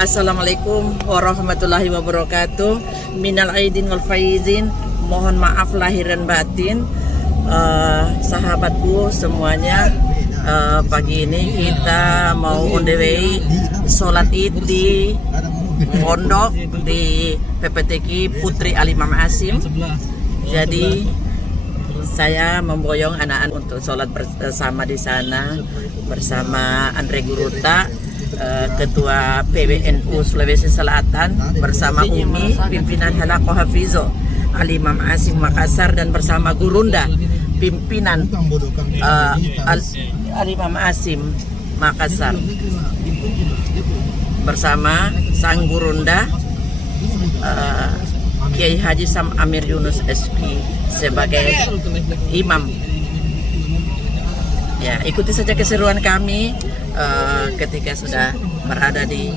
Assalamualaikum warahmatullahi wabarakatuh. Minal aidin wal faizin. Mohon maaf lahir dan batin. Sahabatku semuanya, pagi ini kita mau on the way sholat id di pondok di PPTQ Putri Al-Imam Asim. Jadi saya memboyong anak-anak untuk sholat bersama di sana bersama Andre Guruta, Ketua PWNU Sulawesi Selatan, bersama Umi, pimpinan Halaqah Hafizo Al-Imam Asim Makassar, dan bersama Gurunda, pimpinan Al-Imam Asim Makassar, bersama Sang Gurunda Kiai Haji Sam Amir Yunus SP sebagai imam. Ya, ikuti saja keseruan kami ketika sudah berada di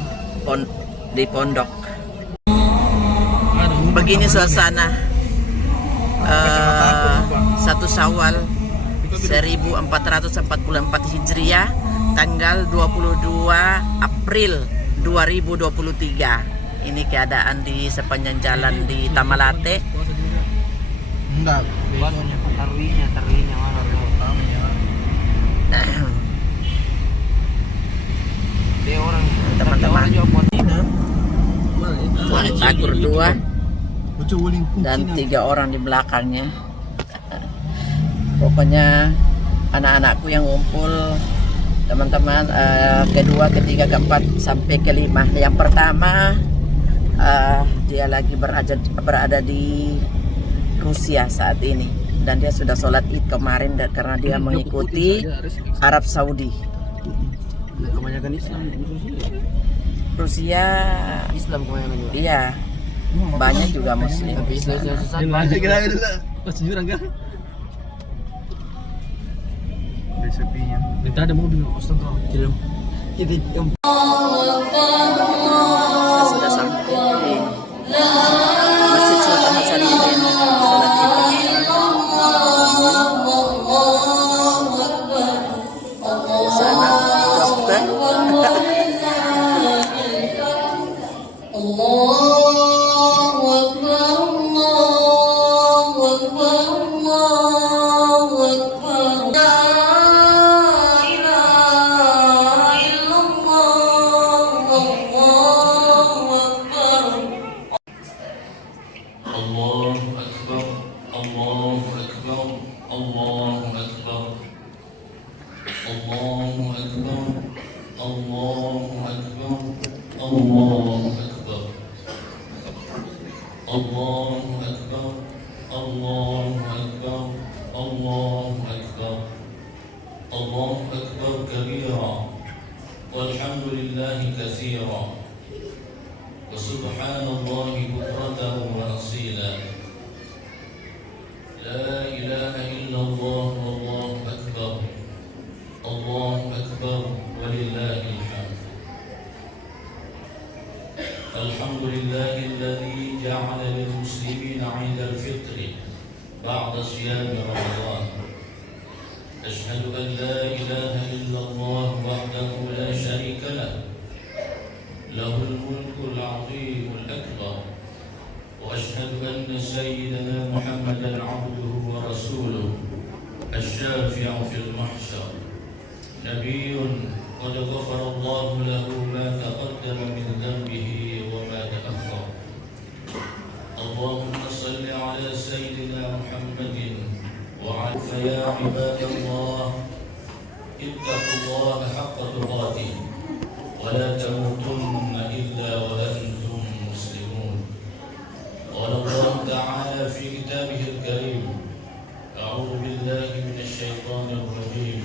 pondok. Begini suasana 1 Syawal 1444 Hijriah, tanggal 22 April 2023. Ini keadaan di sepanjang jalan di Tamalate. Teman-teman, Takur 2 dan 3 orang di belakangnya. Pokoknya anak-anakku yang ngumpul, teman-teman, kedua, ketiga, keempat sampai kelima. Yang pertama dia lagi berada di Rusia saat ini, dan dia sudah sholat id kemarin karena dia mengikuti Arab Saudi. Kebanyakan Islam Rusia Islam kebanyakan juga. Iya, banyak juga Muslim. Tapi Islam sesat. Minta ada mobil, astaga. Kita Saya sudah sampai di Masjid Sultan Hasanuddin sholat id. Di sana dokter. الله أكبر كبيرا والحمد لله كثيرا وسبحان الله بكرة وأصيلا لا إله إلا الله والله أكبر الله أكبر ولله الحمد. الحمد لله الذي جعل للمسلمين عيد الفطر بعد صيام رمضان. أشهد أن لا إله إلا الله وحده لا شريك له له الملك العظيم الأكبر، وأشهد أن سيدنا محمدا عبده ورسوله الشافع في المحشر، نبي قد غفر الله له ما تقدم من ذنبه وما تأخر. اللهم صل على سيدنا محمد وعلى. فيا عباد الله اتقوا الله حق تقاته ولا تموتن إلا وأنتم مسلمون. قال الله تعالى في كتابه الكريم: أعوذ بالله من الشيطان الرجيم.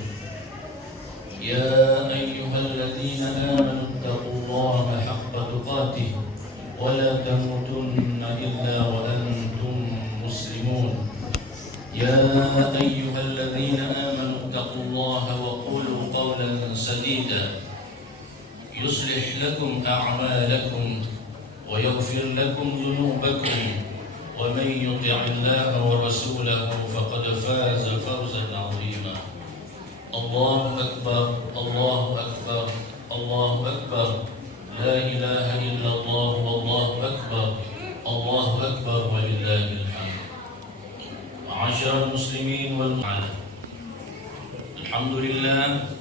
يا أيها الذين آمنوا اتقوا الله حق تقاته ولا تموتن إلا وأنتم مسلمون. يا أيها الذين آمنوا اتقوا الله وقولوا قولا سديدا يصلح لكم أعمالكم ويغفر لكم ذنوبكم، ومن يطع الله ورسوله فقد فاز فوزا عظيما. الله أكبر الله أكبر Allahu Akbar, la ilaha illallah, wallahu akbar, Allahu Akbar, walillahil hamd. Ma'asyiral muslimin wal muslimat. Alhamdulillah,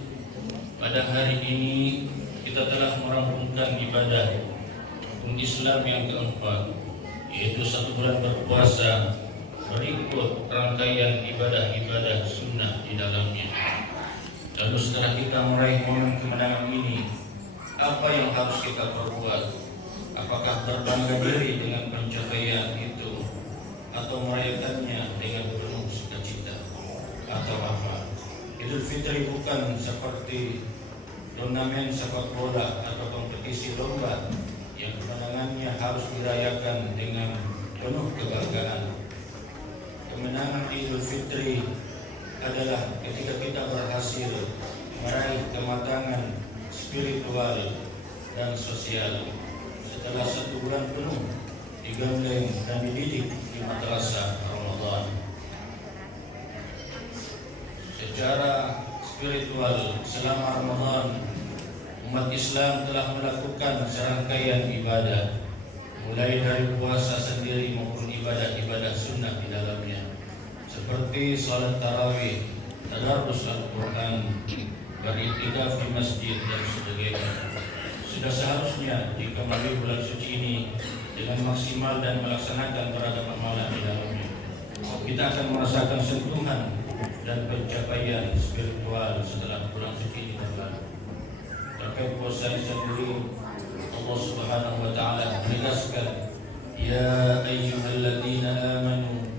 pada hari ini kita telah merampungkan ibadah Islam yang keempat, yaitu 1 bulan berpuasa berikut rangkaian ibadah-ibadah sunnah di dalamnya. Lalu setelah kita meraih momen kemenangan ini, apa yang harus kita perbuat? Apakah berbangga diri dengan pencapaian itu, atau merayakannya dengan penuh sukacita, atau apa? Idul Fitri bukan seperti turnamen sepak bola atau kompetisi lomba yang kemenangannya harus dirayakan dengan penuh kebanggaan. Kemenangan Idul Fitri adalah ketika kita berhasil meraih kematangan spiritual dan sosial setelah 1 bulan penuh digembleng dan dididik di madrasah Ramadan. Secara spiritual selama Ramadan, umat Islam telah melakukan serangkaian ibadah, mulai dari puasa sendiri maupun ibadah-ibadah sunnah di dalamnya, seperti salat tarawih, tadarus Al-Quran, beriktikaf di masjid dan sebagainya. Sudah seharusnya jika melalui bulan suci ini dengan maksimal dan melaksanakan beragam amalan di dalamnya, kita akan merasakan sentuhan dan pencapaian spiritual setelah bulan suci ini berlalu. Terkait puasa sendiri, Allah Subhanahu wa taala menegaskan, ya ayyuhalladzina amanu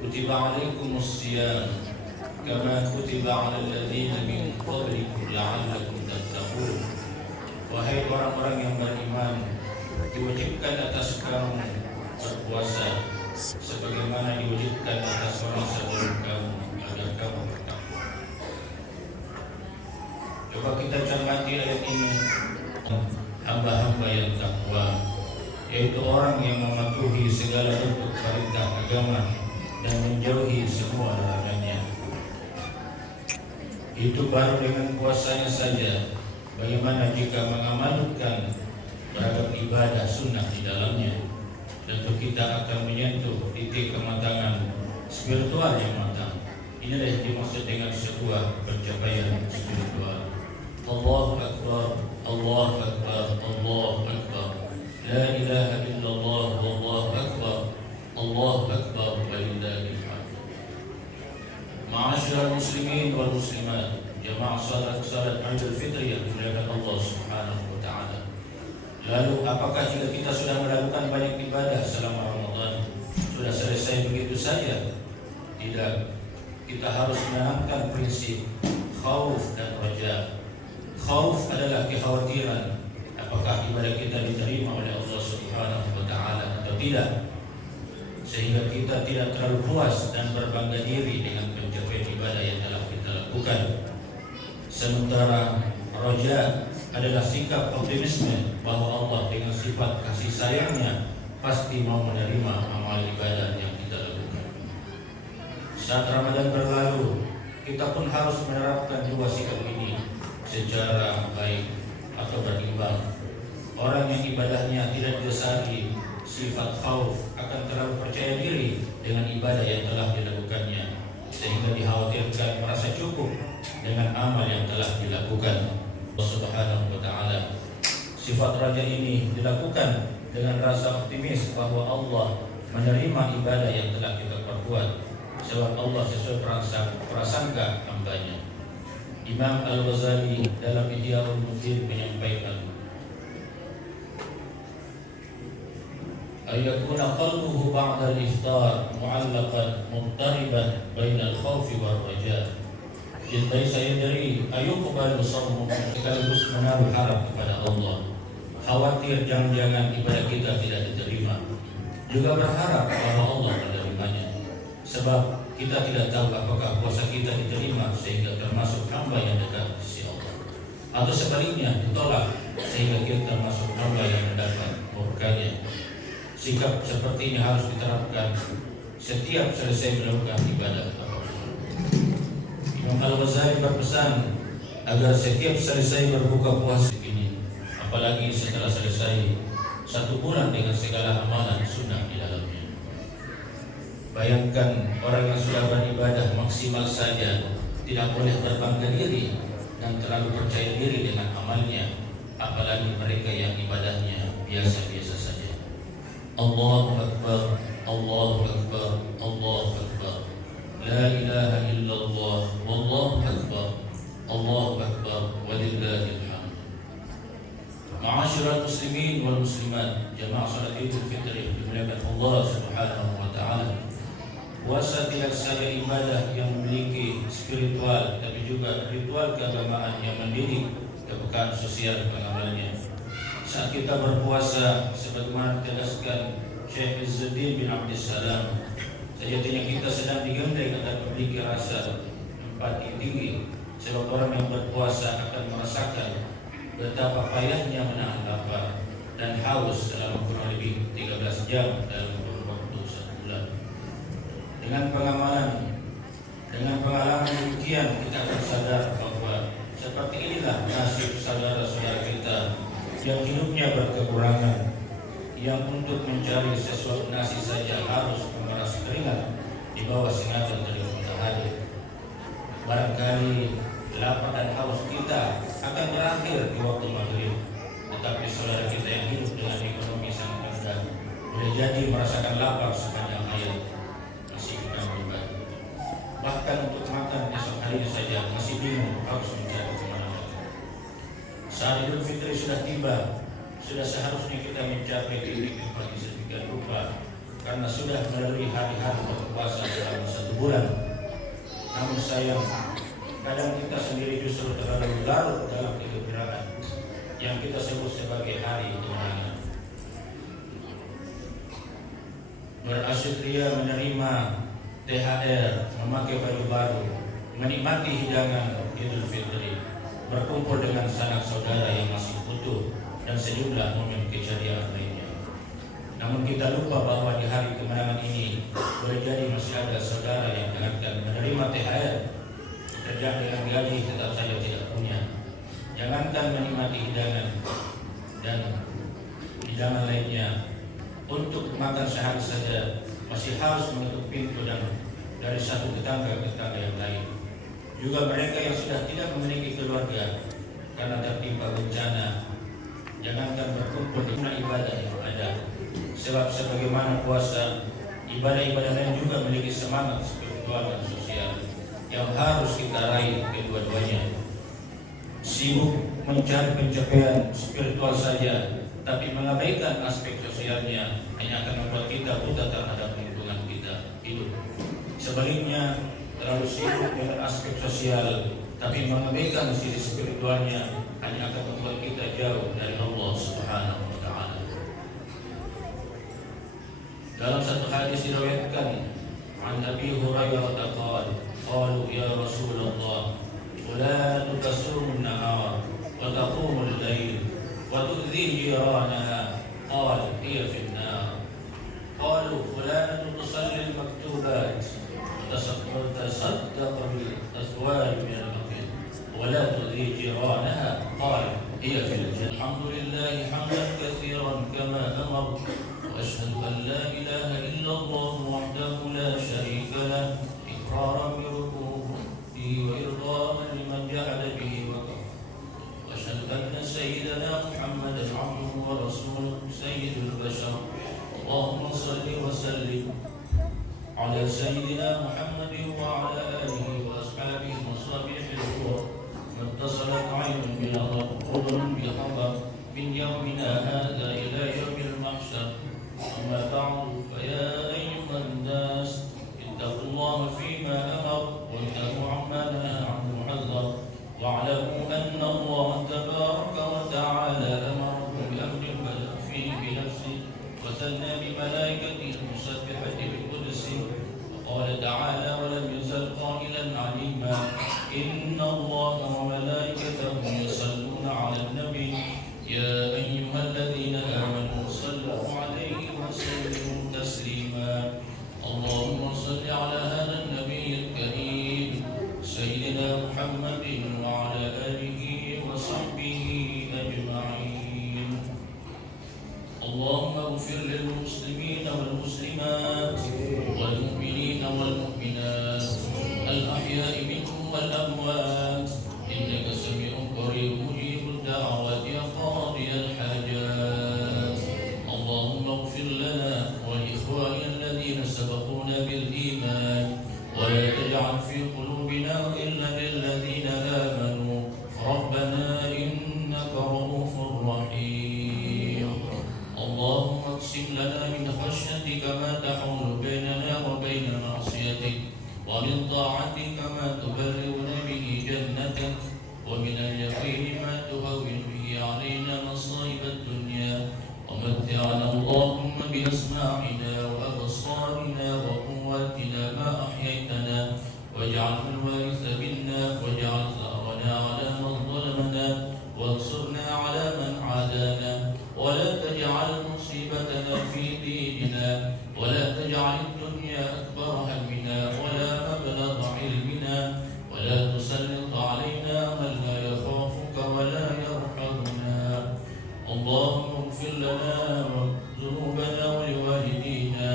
kutiba alaikumus shiyam kama kutiba alal ladzina min qablikum la'allakum tattaqun. Wahai orang-orang yang beriman, diwajibkan atas kamu berpuasa sebagaimana diwajibkan atas orang sebelum kamu agar kamu bertakwa. Coba kita cermati ayat ini. Hamba-hamba yang takwa, yaitu orang yang mematuhi segala bentuk perintah agama dan menjauhi semua larangannya. Itu baru dengan puasanya saja. Bagaimana jika mengamalkan beragam ibadah sunnah di dalamnya? Tentu kita akan menyentuh titik kematangan spiritual yang matang. Inilah yang dimaksud dengan sebuah pencapaian spiritual. Allahu Akbar, Allahu Akbar, Allahu Akbar, la ilaha illallah, wallahu akbar, Allahu Akbar, walillahil hamd. Ma'asyiral muslimin wal muslimat, jamaah salat Idul Fitri yang dimuliakan Allah Subhanahu wa taala. Lalu apakah jika kita sudah melakukan banyak ibadah selama Ramadan sudah selesai begitu saja? Tidak. Kita harus menanamkan prinsip khauf dan raja. Khauf adalah kekhawatiran apakah ibadah kita diterima oleh Allah Subhanahu wa taala atau tidak, sehingga kita tidak terlalu puas dan berbangga diri dengan pencapaian ibadah yang telah kita lakukan. Sementara raja adalah sikap optimisme bahwa Allah dengan sifat kasih sayangnya pasti mau menerima amal ibadah yang kita lakukan. Saat Ramadan berlalu, kita pun harus menerapkan dua sikap ini secara baik atau berimbang. Orang yang ibadahnya tidak didasari sifat khauf akan terlalu percaya diri dengan ibadah yang telah dilakukannya, sehingga dikhawatirkan merasa cukup dengan amal yang telah dilakukan. Allah Subhanahu wa taala, sifat raja ini dilakukan dengan rasa optimis bahwa Allah menerima ibadah yang telah kita perbuat, sebab Allah sesuai prasangka hambanya. Imam Al-Ghazali dalam Ihya Ulumuddin menyampaikan, ayakuna qalbuhu ba'da al-iftar mu'allaqan muqtariban baina al-khawfi wal raja. Jadi saya dari ayuqbalu shawmu, sekaligus menaruh harap kepada Allah, khawatir jangan-jangan ibadah kita tidak diterima, juga berharap bahwa Allah menerimanya, sebab kita tidak tahu apakah puasa kita diterima sehingga termasuk hamba yang dekat di sisi Allah, atau sebaliknya ditolak sehingga kita termasuk hamba yang mendapat murkanya. Sikap seperti ini harus diterapkan setiap selesai melakukan ibadah apapun. Imam Al-Ghazali berpesan agar setiap selesai berbuka puasa ini apalagi setelah selesai 1 bulan dengan segala amalan sunnah di dalamnya. Bayangkan orang yang sudah beribadah maksimal saja tidak boleh berbangga diri dan terlalu percaya diri dengan amalnya, apalagi mereka yang ibadahnya biasa-biasa saja. Allahu Akbar, Allahu Akbar, Allahu Akbar. La ilaha illallah, wallahu akbar, Allahu akbar, walillahil hamd. Ma'asyiral muslimin wal muslimat, jamaah salat Idul Fitri dimuliakan Allah Subhanahu wa taala. Puasa tidak saja ibadah yang memiliki spiritual, tapi juga ritual keagamaan yang mendidik kepekaan sosial pengamalnya. Saat kita berpuasa, sebagaimana ditegaskan Syekh Izzuddin bin Abdissalam, sejatinya kita sedang digandeng agar memiliki rasa empati tinggi, sebab orang yang berpuasa akan merasakan betapa payahnya menahan lapar dan haus selama kurang lebih 13 jam dalam kurun waktu 1 bulan. Dengan pengalaman demikian, kita akan sadar bahwa seperti inilah nasib saudara-saudara kita yang hidupnya berkekurangan, yang untuk mencari sesuatu nasi saja harus memeras keringat di bawah singatan dari matahari. Barangkali lapar dan haus kita akan berakhir di waktu maghrib, tetapi saudara kita yang hidup dengan ekonomi sangat rendah boleh jadi merasakan lapar sepanjang hayat, masih bukan pribadi. Bahkan untuk makan esok hari saja masih bingung harus mencari kemana. Saat Idul Fitri sudah tiba, sudah seharusnya kita mencapai titik empati sedemikian rupa, karena sudah melalui hari-hari berpuasa selama 1 bulan. Namun sayang, kadang kita sendiri justru terlalu larut dalam kegembiraan yang kita sebut sebagai hari kemenangan. Berasyik ria menerima THR, memakai baju baru, menikmati hidangan Idul Fitri, berkumpul dengan sanak saudara yang masih utuh, dan sejumlah momen keceriaan lainnya. Namun kita lupa bahwa di hari kemenangan ini boleh jadi masih ada saudara yang akan menerima THR, kerja dengan gaji tetap saja tidak punya. Jangankan menikmati hidangan dan hidangan lainnya, untuk makan sehari saja masih harus menutup pintu dan dari satu tetangga ke tetangga yang lain. Juga mereka yang sudah tidak memiliki keluarga karena tertimpa bencana, jangankan berkumpul di ibadah yang ada. Sebab sebagaimana puasa, ibadah-ibadah lain juga memiliki semangat spiritual dan sosial yang harus kita raih kedua-duanya. Sibuk mencari pencapaian spiritual saja, tapi mengabaikan aspek sosialnya, hanya akan membuat kita buta terhadap lingkungan kita hidup. Sebaliknya, terlalu sibuk dengan aspek sosial, tapi mengabaikan sisi spiritualnya, hanya akan membuat kita jauh dari Allah Subhanahu wa taala. Dalam satu hadis diriwayatkan, an Abi Hurairah qala, qalu ya Rasulullah, fulanun tasumun nahar wa taqumul lail wa tu'dhi jiranaha, qala hiya fin nar. Qalu fulanun tusalli al-maktubat wa tasaddaqa bil aswal min al-aqil ولا تؤذي جيرانها قال هي في الجنة. الحمد لله حمدا كثيرا كما أمر وأشهد أن لا إله إلا الله وحده لا شريك له إقرارا بركوعه وإرغاما لمن جحد به وكفر. وأشهد أن سيدنا محمدا عبده ورسوله سيد البشر. اللهم صل وسلم على سيدنا محمد وعلى آله وأصحابه وصحبه الكرام. اتصلت عين بنظر أذن بخبر من يومنا هذا إلى يوم المحشر. أما بعد فيا أيها الناس اتقوا الله فيما أمر وانتهوا عما نهى عنه حذر واعلموا أن الله تبارك وتعالى أمركم بأمر بدأ فيه بنفسه وثنى بملائكته المسبحة بالقدس وقال تعالى ولم يزل قائلا عليما إن الله وملائكته يصلون على النبي يا أيها الذين آمنوا صلوا عليه وسلموا تسليما. اللهم صل على هذا النبي الكريم سيدنا محمد وعلى آله وصحبه أجمعين. اغفر للمسلمين والمسلمات والمؤمنين والمؤمنات الأحياء منهم والأموات إنك سميع قريب مجيب الدعوات يا قاضي الحاجات اللهم اغفر لنا ولإخواننا الذين سبقونا بالإيمان ولا تجعل في قلوبنا غلا للذين آمنوا ربنا إنك رؤوف رحيم اللهم اقسم لنا من خشيتك ما تحول بيننا وبين معصيتك ومن طاعتك ما تبلغنا به جنتك ومن اليقين ما تهون به علينا مصائب الدنيا ومتعنا اللهم بأسماعنا وأبصارنا وقواتنا ما أحييتنا واجعله الوارث منا واجعل ثأرنا على من ظلمنا وانصرنا على من عادانا ولا تجعل مصيبتنا في ديننا ولا تجعل الدنيا أكبر همنا ولا مبلغ علمنا ولا تسلط علينا من لا يخافك ولا يرحمنا اللهم اغفر لنا ذنوبنا ولوالدينا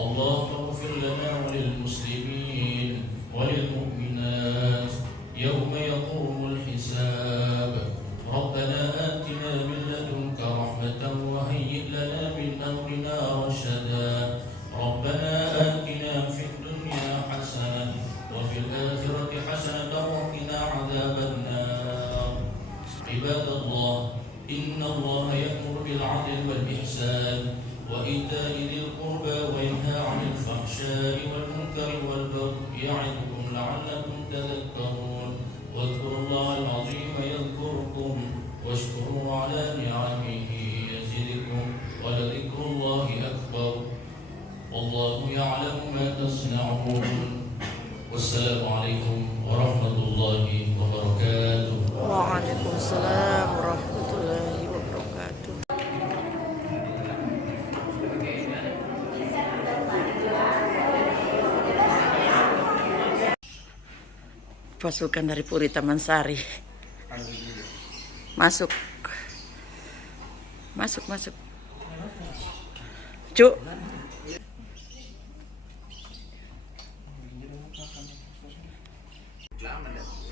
اللهم اغفر لنا وللمسلمين وللمؤمنات يوم يقوم الحساب ربنا آتنا من لدنك رحمة وهيئ لنا من أمرنا رشدا ربنا آتنا في الدنيا حسنة وفي الآخرة حسنة وقنا عذاب النار عباد الله إن الله يأمر بالعدل والإحسان وإيتاء ذي القربى وينهى عن الفحشاء والمنكر والبغي يعظكم لعلكم تذكرون واذكروا الله العظيم يذكركم واشكروا على نعمه يزدكم ولذكر الله أكبر والله يعلم ما تصنعون والسلام عليكم ورحمة الله وبركاته. Waalaikumsalam warahmatullahi wabarakatuh. Pasukan dari Puri Taman Sari. Masuk. Masuk, masuk. Cuk.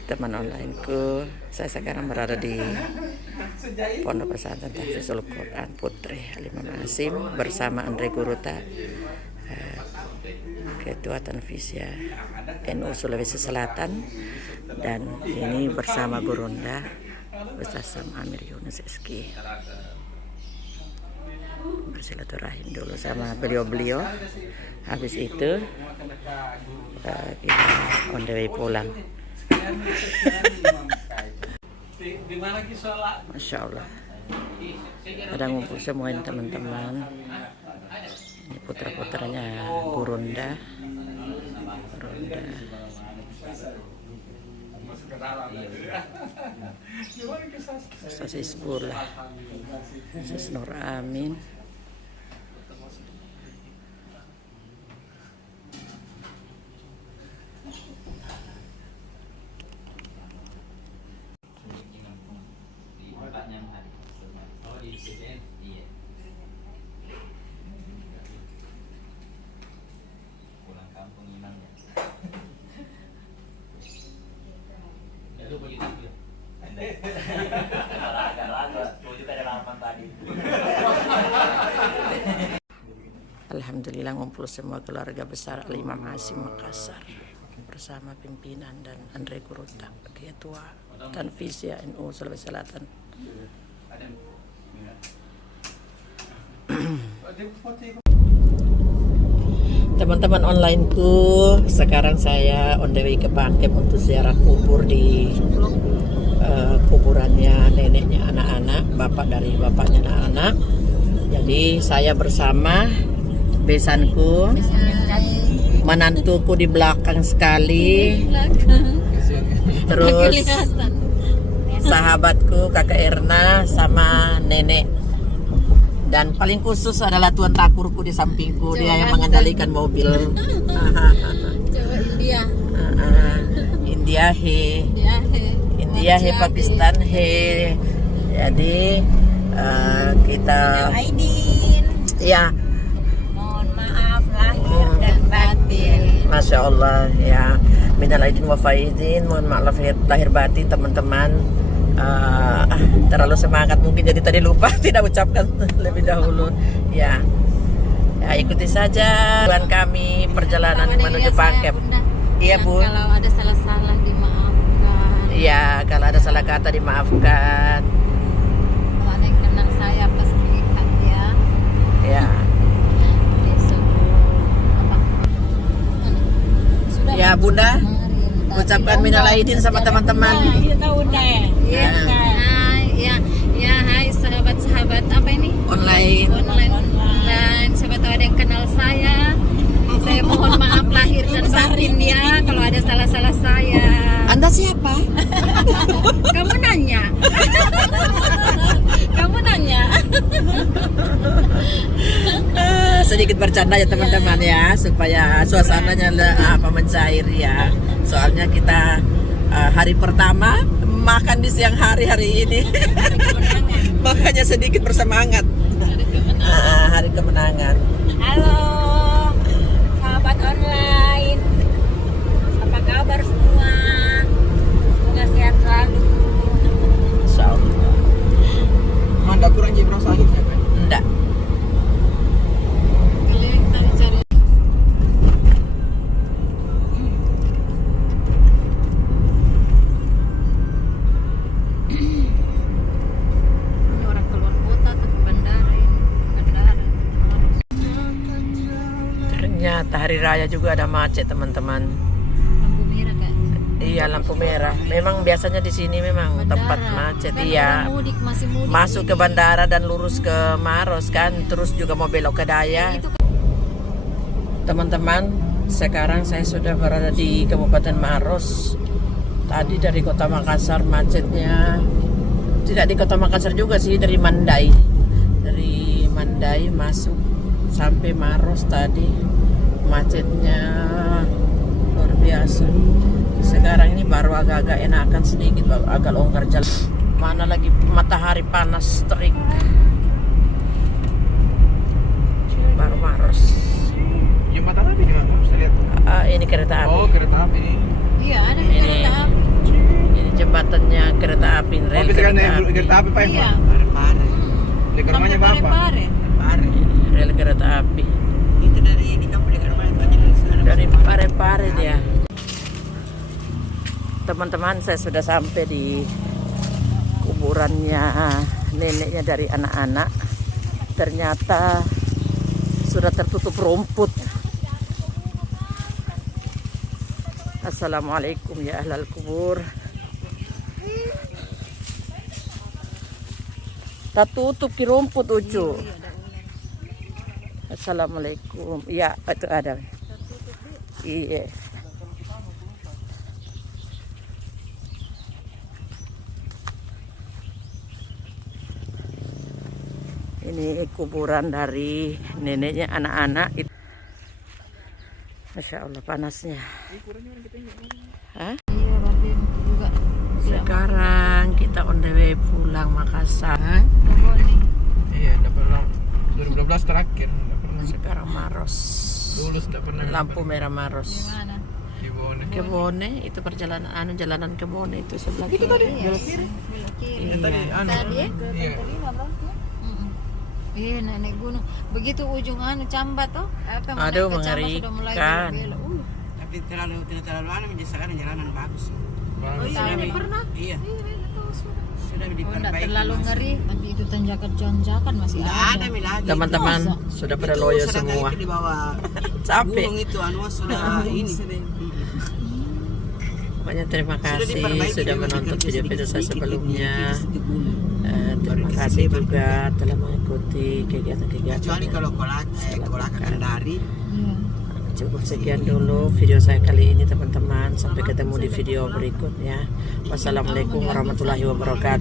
Teman onlineku, saya sekarang berada di Pondok Pesantren Tahfidzul Quran Putri Al-Imam Asim bersama Andre Guruta, Ketua Tanfisya NU Sulawesi Selatan, dan ini bersama Gurunda Ustaz Sam Amir Yunus SK. Bersilaturahim dulu sama beliau-beliau. Habis itu kita on the way pulang. Masya Allah, ada ngumpul semua ini teman-teman. Ini putra-putranya Gurunda. Ustaz Isbullah, Ustaz Nur Amin. Alhamdulillah ngumpul semua keluarga besar Al-Imam Asim Makassar bersama pimpinan dan Andre Guruta, Ketua Tanfisya NU Sulawesi Selatan. Teman-teman onlineku, sekarang saya on the way ke Bangkep untuk ziarah kubur di kuburannya neneknya anak-anak, bapak dari bapaknya anak-anak. Jadi saya bersama besanku, menantuku di belakang sekali, terus sahabatku kakak Erna sama nenek, dan paling khusus adalah tuan takurku di sampingku. Dia yang mengendalikan mobil. India he Pakistan he. Jadi kita Ya, Mohon maaf lahir dan batin. Masya Allah ya. Minal aidin wa faizin, mohon maaf lahir batin teman-teman. Terlalu semangat mungkin jadi tadi lupa tidak ucapkan lebih dahulu. Ya, ya ikuti saja tujuan kami perjalanan menuju Pangkep. Iya Bu. Kalau ada salah-salah dimaafkan. Iya, kalau ada salah kata dimaafkan. Kalau ada yang kenal saya pas melihat ya. Ya. Sudah. Ya Bunda, ucapkan minal aidin sama teman-teman. Iya tahu deh. Iya. Ya, hai sahabat-sahabat apa ini? Online. Online. Siapa tahu ada yang kenal saya. Saya mohon maaf lahir dan batin ya kalau ada salah-salah saya. Anda siapa? Kamu nanya. Kamu nanya. Sedikit bercanda ya teman-teman ya, supaya suasananya mencair ya. Soalnya kita hari pertama makan di siang hari ini. Makanya sedikit bersemangat. Hari kemenangan. Halo, sahabat online. Apa kabar semua? Semoga sehat selalu. Insyaallah. Manda kurang jibro sakit ya kan? Enggak. Keliling tadi cari. Ini orang keluar kota atau ke bandara ini? Bandara. Ternyata hari raya juga ada macet teman-teman. Lampu merah kan? Iya, lampu merah. Memang biasanya di sini memang tempat macet. Kan Iya. orang mudik, masih mudik. Masuk ke bandara dan lurus ke Maros kan, terus juga mau belok ke Daya. Itu Teman-teman, sekarang saya sudah berada di Kabupaten Maros. Tadi dari Kota Makassar macetnya, tidak di Kota Makassar juga sih, dari Mandai. Dari Mandai masuk sampai Maros tadi macetnya luar biasa. Sekarang ini baru agak-agak enakan sedikit, agak longgar jalan. Mana lagi matahari panas terik. Baru Maros. Jembatan api juga bisa lihat. Ini kereta api. Oh, kereta api ini. iya ada Ini. kereta api. Ini jembatannya kereta api, rel Bisa kan kereta api. kereta api Pak? Iya. Pare-pare. Di rumahnya Sampai Bapak. Pare-Pare. Pare. Rel kereta api. Itu dari di kampung dekat rumahnya Pak jadi sana. Dari Pare-Pare dia. Teman-teman, saya sudah sampai di kuburannya neneknya dari anak-anak. Ternyata sudah tertutup rumput. Assalamualaikum ya ahlal kubur. Tak tutup di rumput Ucu. Assalamualaikum. Iya, itu ada. Iya. Ini kuburan dari neneknya anak-anak. Masya Allah panasnya. Hah? Iya, Barbin juga. Sekarang kita on the way pulang Makassar. Bogor nih. Iya, enggak pernah 2012 terakhir. Enggak pernah. Sekarang Maros. Dulu enggak pernah. Lampu merah Maros. Gimana? Di Bone. Ke Bone itu perjalanan jalanan ke Bone itu sebelah Itu tadi kiri. belok kiri. Belok kiri. Iya. Tadi Tadi ya? Iya. Iya, naik gunung. Begitu ujung Cambat toh. Apa Aduh, naik ke Cambat sudah mulai mengerikan. belok. Tapi terlalu menjadi sekarang jalanan bagus. Oh iya, ini pernah. Iya, sudah Oh, enggak diperbaiki. terlalu Mas. ngeri. Nanti itu tanjakan-tanjakan masih Nggak ada. ada lagi. Teman-teman sudah pada Itu loyo sedang semua. itu di bawah Capek. gunung itu sudah ini. Banyak terima kasih diperbaiki sudah dengan menonton dikerja video-video saya sedikit-sedikit, sebelumnya. sedikit gunung. Terima kasih juga telah mengikuti kegiatan-kegiatan. Kecuali kalau kolak Kendari. Iya. Cukup sekian dulu video saya kali ini teman-teman. Sampai ketemu di video berikutnya. Wassalamualaikum warahmatullahi wabarakatuh.